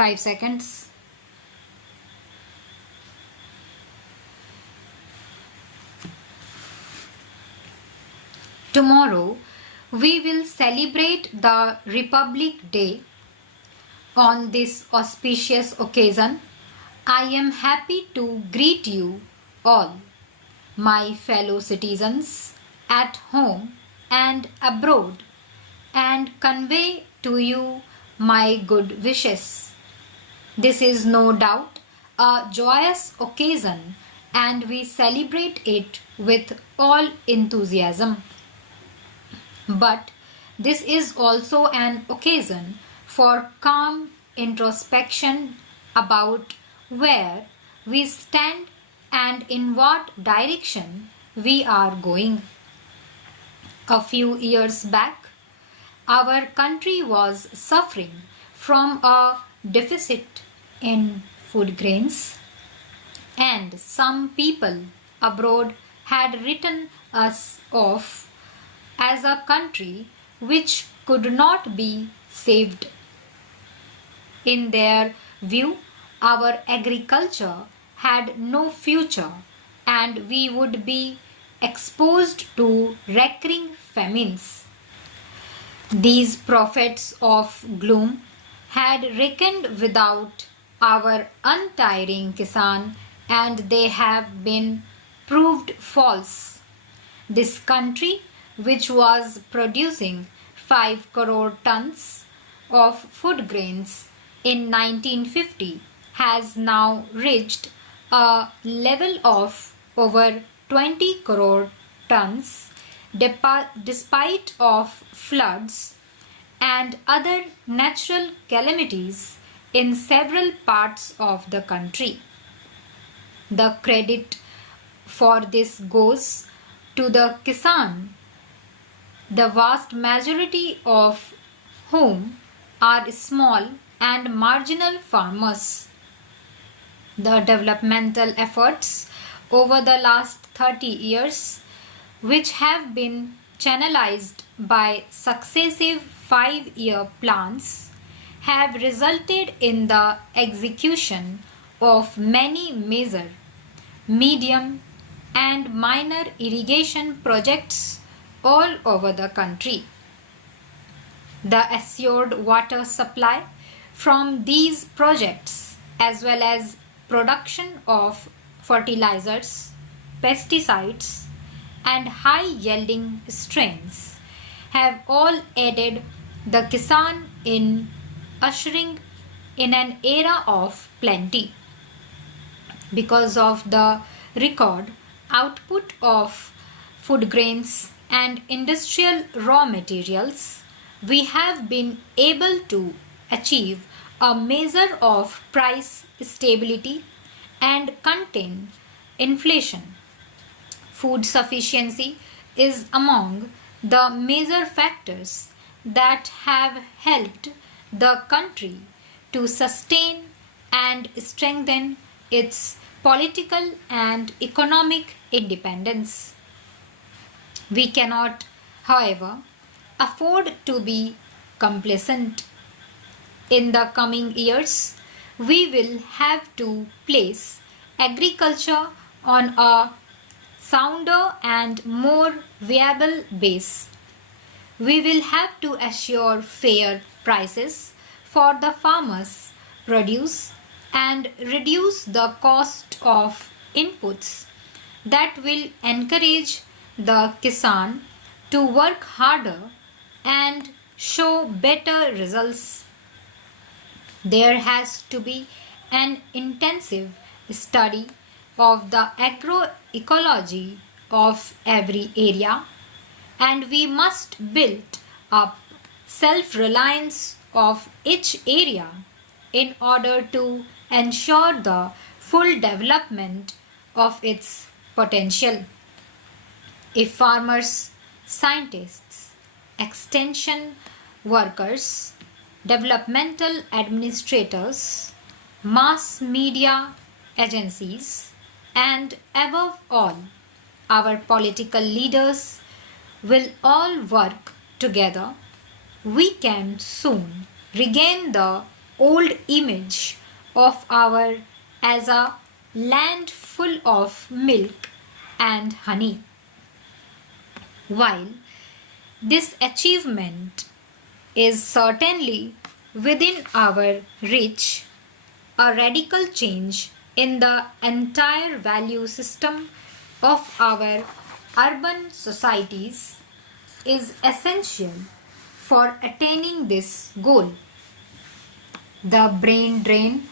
5 seconds. Tomorrow we will celebrate the Republic Day. On this auspicious occasion, I am happy to greet you all, my fellow citizens, at home and abroad, and convey to you my good wishes. This is no doubt a joyous occasion, and we celebrate it with all enthusiasm. But this is also an occasion for calm introspection about where we stand and in what direction we are going. A few years back, our country was suffering from a deficit in food grains, and some people abroad had written us off as a country which could not be saved. In their view, our agriculture had no future and we would be exposed to recurring famines. These prophets of gloom had reckoned without our untiring Kisan, and they have been proved false. This country, which was producing 5 crore tons of food grains in 1950, has now reached a level of over 20 crore tons despite of floods and other natural calamities in several parts of the country. The credit for this goes to the Kisan, the vast majority of whom are small and marginal farmers. The developmental efforts over the last 30 years, which have been channelized by successive 5-year plans, have resulted in the execution of many major, medium and minor irrigation projects all over the country. The assured water supply from these projects, as well as production of fertilizers, pesticides and high yielding strains, have all aided the Kisan in ushering in an era of plenty. Because of the record output of food grains and industrial raw materials, we have been able to achieve a measure of price stability and contain inflation. Food sufficiency is among the major factors that have helped the country to sustain and strengthen its political and economic independence. We cannot, however, afford to be complacent. In the coming years, we will have to place agriculture on a sounder and more viable base. We will have to assure fair prices for the farmers' produce and reduce the cost of inputs that will encourage the Kisan to work harder and show better results. There has to be an intensive study of the agroecology of every area, and we must build up self-reliance of each area in order to ensure the full development of its potential. If farmers, scientists, extension workers, developmental administrators, mass media agencies, and above all, our political leaders will all work together, we can soon regain the old image of our as a land full of milk and honey. While this achievement is certainly within our reach, a radical change in the entire value system of our urban societies is essential for attaining this goal. The brain drain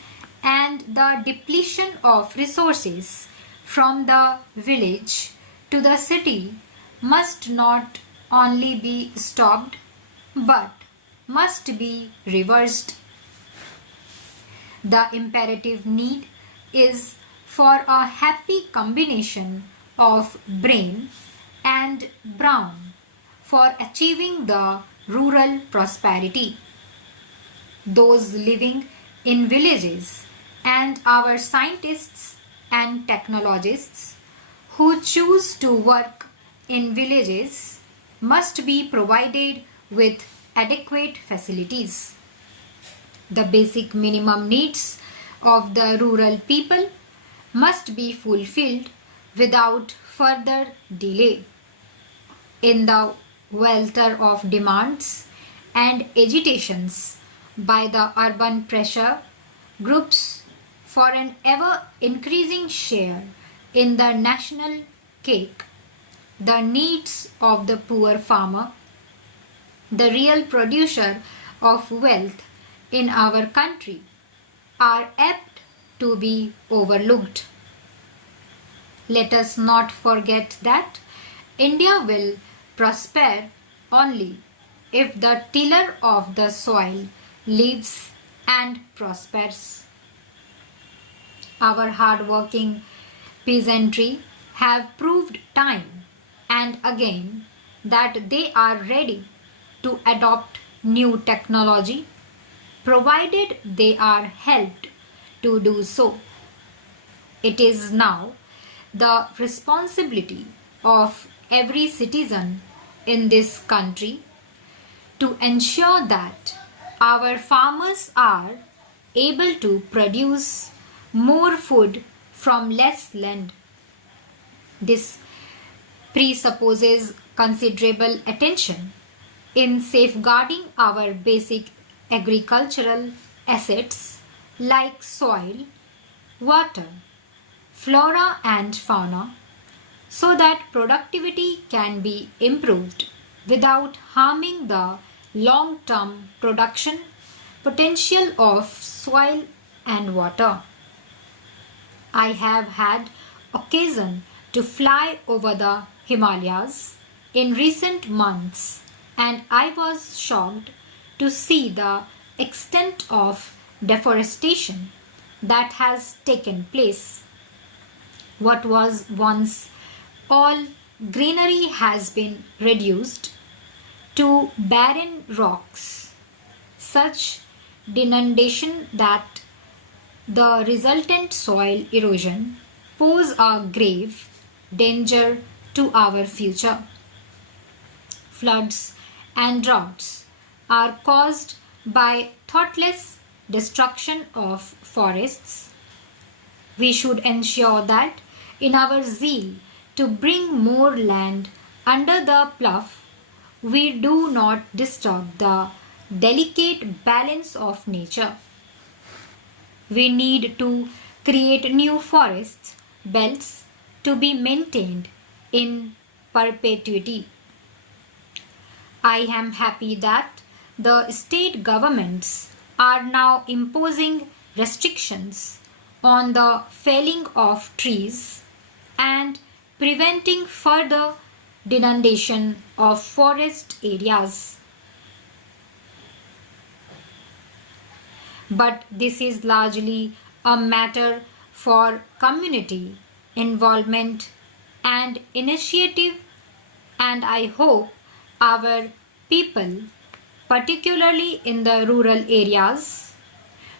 and the depletion of resources from the village to the city must not only be stopped but must be reversed. The imperative need is for a happy combination of brain and brown for achieving the rural prosperity. Those living in villages and our scientists and technologists who choose to work in villages must be provided with adequate facilities. The basic minimum needs of the rural people must be fulfilled without further delay. In the welter of demands and agitations by the urban pressure groups for an ever increasing share in the national cake, the needs of the poor farmer, the real producer of wealth in our country, are apt to be overlooked. Let us not forget that India will prosper only if the tiller of the soil lives and prospers. Our hard-working peasantry have proved time and again that they are ready to adopt new technology provided they are helped to do so. It is now the responsibility of every citizen in this country to ensure that our farmers are able to produce more food from less land. This presupposes considerable attention in safeguarding our basic agricultural assets like soil, water, flora and fauna, so that productivity can be improved without harming the long-term production potential of soil and water. I have had occasion to fly over the Himalayas in recent months and I was shocked to see the extent of deforestation that has taken place. What was once all greenery has been reduced to barren rocks, such denudation that the resultant soil erosion pose a grave danger to our future. Floods and droughts are caused by thoughtless destruction of forests. We should ensure that in our zeal to bring more land under the plough, we do not disturb the delicate balance of nature. We need to create new forest belts to be maintained in perpetuity. I am happy that the state governments are now imposing restrictions on the felling of trees and preventing further denudation of forest areas. But this is largely a matter for community involvement and initiative, and I hope our people, particularly in the rural areas,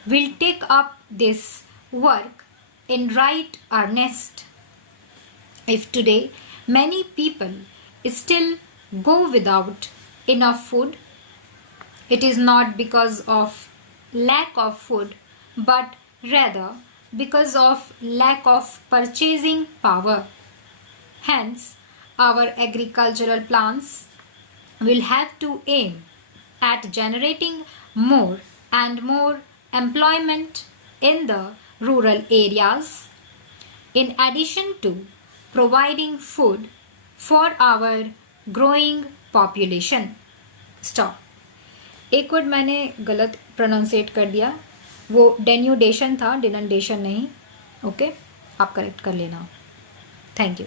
will take up this work in right earnest. If today many people still go without enough food, it is not because of lack of food, but rather because of lack of purchasing power. Hence, our agricultural plans will have to aim at generating more and more employment in the rural areas, in addition to providing food for our growing population. Stop. एक word मैंने गलत pronunciate कर दिया, वो denudation था, डिनडेशन नहीं. Okay, आप correct कर लेना. Thank you.